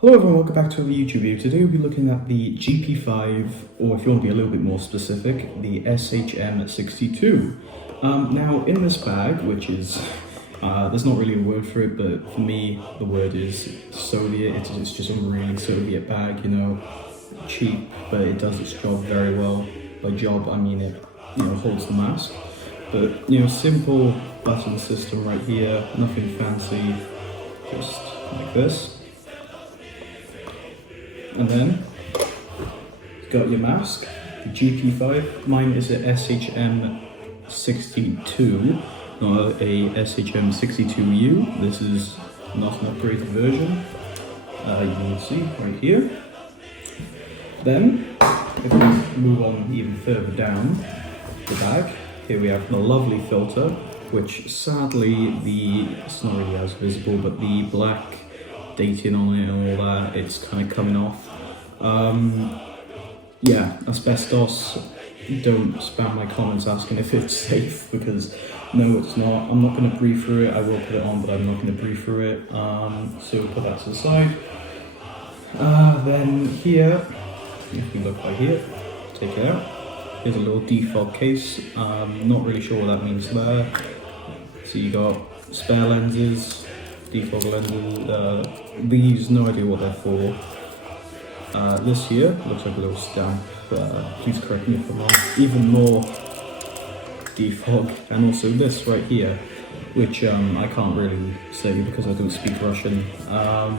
Hello everyone, welcome back to another YouTube video. Today we'll be looking at the Gp5, or if you want to be a little bit more specific, the SHM62. Now in this bag, which is, there's not really a word for it, but for me the word is Soviet. It's just a really Soviet bag, you know, cheap, but it does its job very well. By job I mean it, holds the mask. But, simple button system right here, nothing fancy, just like this. And then you've got your mask, the Gp5. Mine is a SHM62, not a SHM62U. This is not an upgraded version. You can see right here. Then, if we move on even further down the bag, here we have the lovely filter, which sadly it's not really as visible, but the black dating on it and all that, it's kind of coming off. Yeah, asbestos, don't spam my comments asking if it's safe, because no, it's not. I'm not going to breathe through it. I will put it on, but I'm not going to breathe through it. So we'll put that to the side. Then here, if we look right here, take it out. Here's a little default case. Not really sure what that means there. So you got spare lenses, default lenses. These, no idea what they're for. This here looks like a little stamp. Please correct me if I'm wrong. Even more defog, and also this right here, which I can't really say because I don't speak Russian. Is that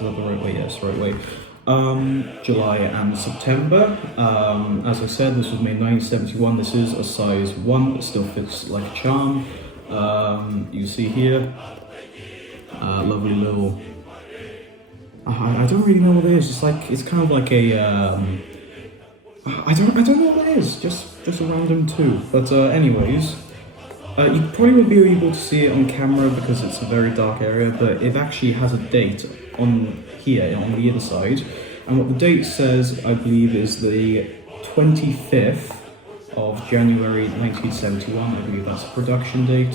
the right way? Yes, right way. July and September. As I said, this was made 1971. This is a size 1, it still fits like a charm. You see here, lovely little. I don't really know what it is. It's kind of like a. I don't know what it is. Just a random two. But anyways, you probably won't be able to see it on camera because it's a very dark area. But it actually has a date on here on the other side, and what the date says, I believe, is the 25th of January 1971. I believe that's a production date.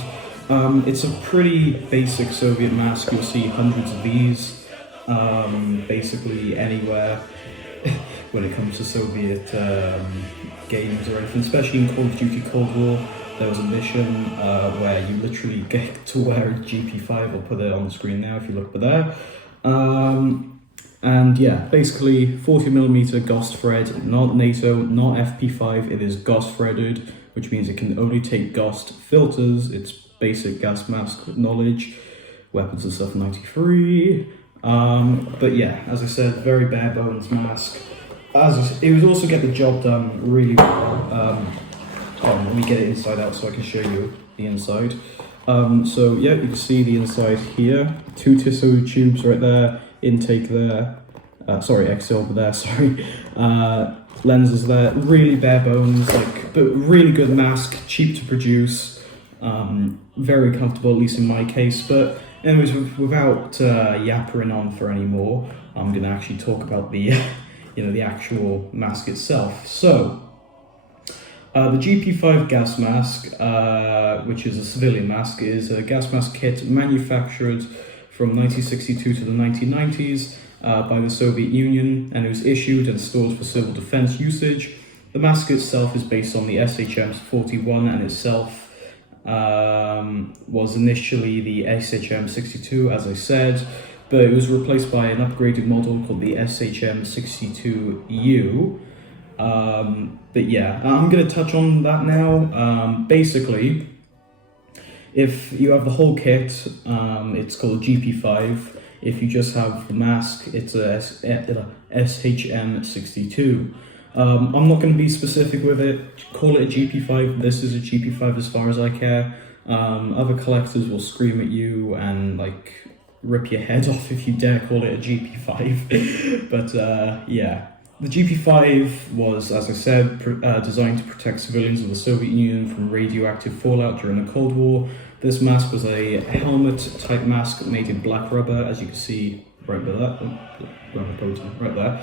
It's a pretty basic Soviet mask. You'll see hundreds of these. Basically anywhere when it comes to Soviet games or anything, especially in Call of Duty Cold War. There was a mission where you literally get to wear a Gp5. I'll put it on the screen now if you look there. And yeah, basically 40mm Gauss thread, not NATO, not FP5, it is Gauss threaded, which means it can only take Gauss filters. It's basic gas mask knowledge, weapons and stuff 93. But yeah, as I said, very bare bones mask. It would also get the job done really well. Let me get it inside out so I can show you the inside. So yeah, you can see the inside here. 2 tissue tubes right there, intake there. Exit over there. Sorry. Lenses there. Really bare bones, but really good mask, cheap to produce. Very comfortable, at least in my case. But anyways, without yappering on for any more, I'm going to actually talk about the, the actual mask itself. So, the Gp5 gas mask, which is a civilian mask, is a gas mask kit manufactured from 1962 to the 1990s by the Soviet Union, and it was issued and stored for civil defense usage. The mask itself is based on the SHM41 and itself was initially the SHM62, as I said, but it was replaced by an upgraded model called the SHM62U. But yeah, I'm going to touch on that now. Basically, if you have the whole kit, it's called Gp5. If you just have the mask, it's a SHM62. I'm not going to be specific with it. Call it a Gp5. This is a Gp5 as far as I care. Other collectors will scream at you and rip your head off if you dare call it a Gp5. But yeah, the Gp5 was, as I said, designed to protect civilians of the Soviet Union from radioactive fallout during the Cold War. This mask was a helmet-type mask made in black rubber, as you can see right by that, right there.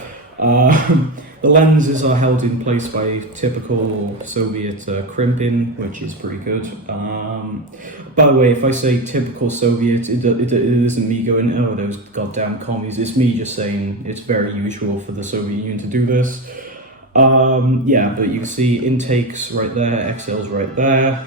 The lenses are held in place by typical Soviet crimping, which is pretty good. By the way, if I say typical Soviet, it isn't me going, oh, those goddamn commies. It's me just saying it's very usual for the Soviet Union to do this. Yeah, but you can see intakes right there, exhales right there.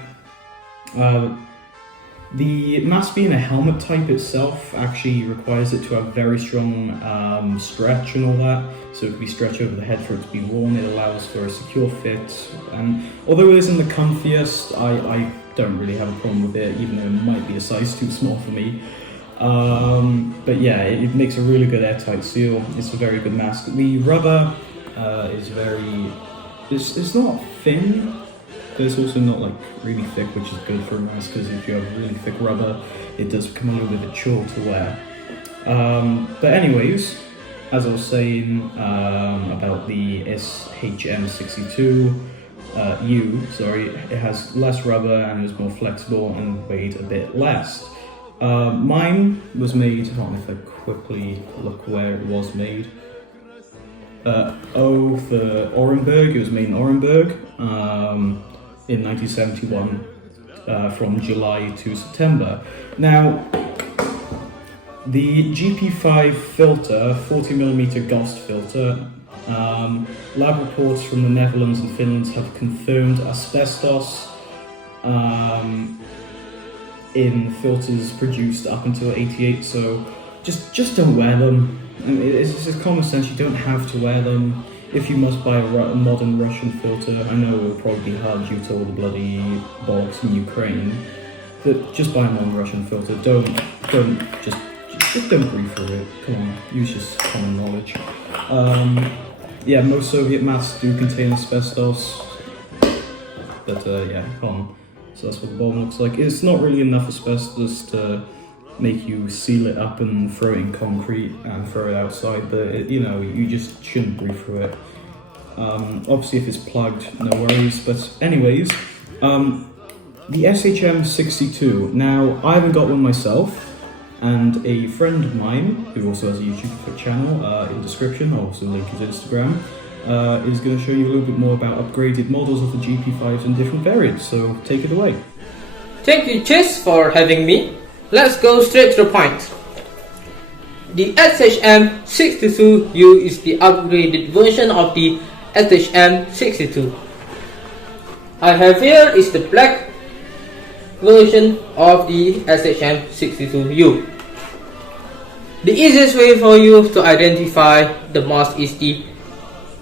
The mask being a helmet type itself actually requires it to have very strong stretch and all that. So if we stretch over the head for it to be worn, it allows for a secure fit. And although it isn't the comfiest, I don't really have a problem with it, even though it might be a size too small for me. But yeah, it makes a really good airtight seal. It's a very good mask. The rubber is very, it's not thin, but it's also not like really thick, which is good for a mask, because if you have really thick rubber, it does become a little bit of a chore to wear. But anyways, as I was saying about the SHM62U, it has less rubber and is more flexible and weighed a bit less. Mine was made, I don't know if I quickly look where it was made. O for Orenburg, it was made in Orenburg in 1971 from July to September. Now, the Gp5 filter, 40mm GOST filter, lab reports from the Netherlands and Finland have confirmed asbestos in filters produced up until '88, so just don't wear them. I mean, it's just common sense, you don't have to wear them. If you must buy a modern Russian filter, I know it will probably be hard due to all the bloody bogs in Ukraine, but just buy a modern Russian filter. Just don't breathe through it. Come on, use just common knowledge. Yeah, most Soviet masks do contain asbestos, but yeah, come on. So that's what the bulb looks like. It's not really enough asbestos to make you seal it up and throw it in concrete and throw it outside, but you know, you just shouldn't breathe through it. Obviously if it's plugged, no worries, but anyways, the SHM62, now I haven't got one myself, and a friend of mine, who also has a YouTube channel, in the description, I'll also link his Instagram, is going to show you a little bit more about upgraded models of the GP5s and different variants, so take it away. Thank you, Chess, for having me. Let's go straight to the point. The SHM62U is the upgraded version of the SHM62. I have here is the black version of the SHM62U. The easiest way for you to identify the mask is the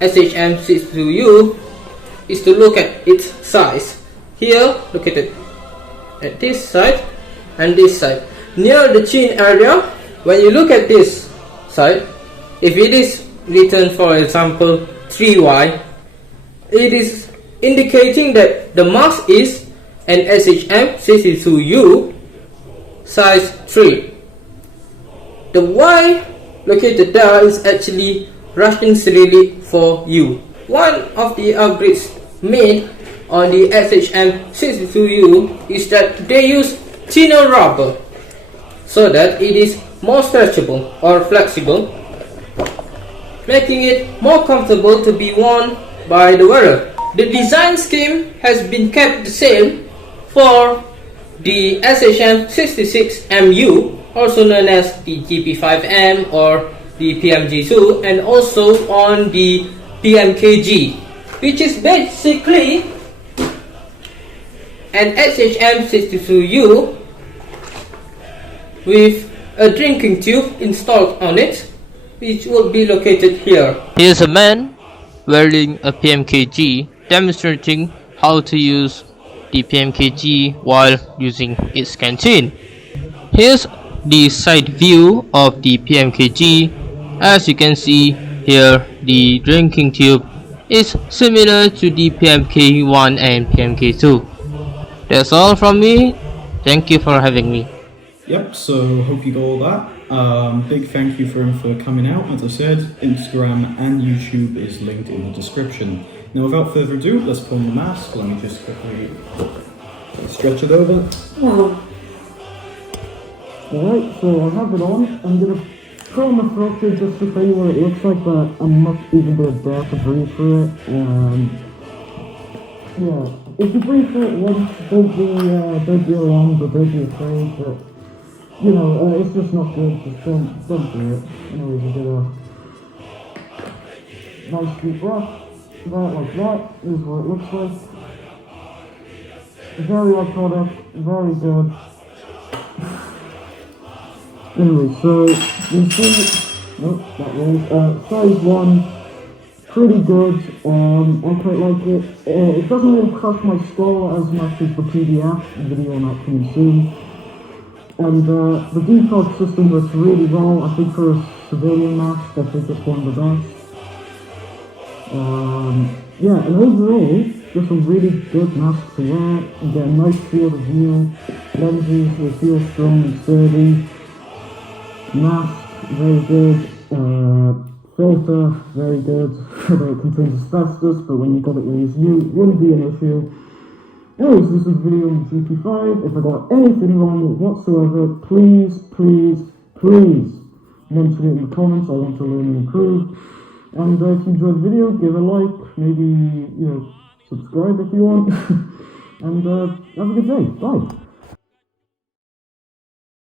SHM62U is to look at its size. Here, look at it at this side and this side. Near the chin area, when you look at this side, if it is written, for example, 3Y, it is indicating that the mask is an SHM62U size 3. The Y located there is actually Russian Cyrillic for U. One of the upgrades made on the SHM62U is that they use thinner rubber so that it is more stretchable or flexible, making it more comfortable to be worn by the wearer. The design scheme has been kept the same for the SHM66MU, also known as the Gp5M or the PMG2, and also on the PMKG, which is basically an SHM62U with a drinking tube installed on it, which will be located here. Here's a man wearing a PMKG demonstrating how to use the PMKG while using its canteen. Here's the side view of the PMKG. As you can see here, the drinking tube is similar to the PMK1 and PMK2. That's all from me. Thank you for having me. Yep, so hope you got all that. Big thank you for him for coming out. As I said, Instagram and YouTube is linked in the description. Now without further ado, let's put on the mask. Let me just quickly stretch it over. Alright, so I have it on. I'm going to Chroma filter, just to show you what it looks like, but I'm not even going to dare to breathe through it. Yeah, if you breathe through it once, don't be alarmed or don't be afraid, but, you know, it's just not good, just don't do it. Anyways, I did a nice deep breath, like that is what it looks like. Very iconic, very good. Anyway, so you see, nope, that was size 1, pretty good. I quite like it. It doesn't really crush my skull as much as the PDF video not coming soon. And the default system works really well. I think for a civilian mask, I think it's one of the best. Yeah, and overall, just a really good mask to wear. You get a nice field of view. Lenses will feel strong and sturdy. Mask, very good. Filter, very good. Although it contains asbestos, but when you got it with you, it wouldn't be an issue. Anyways, this is a video on Gp5. If I got anything wrong whatsoever, please mention it in the comments. I want to learn and improve. And if you enjoyed the video, give a like, maybe, subscribe if you want. And have a good day. Bye.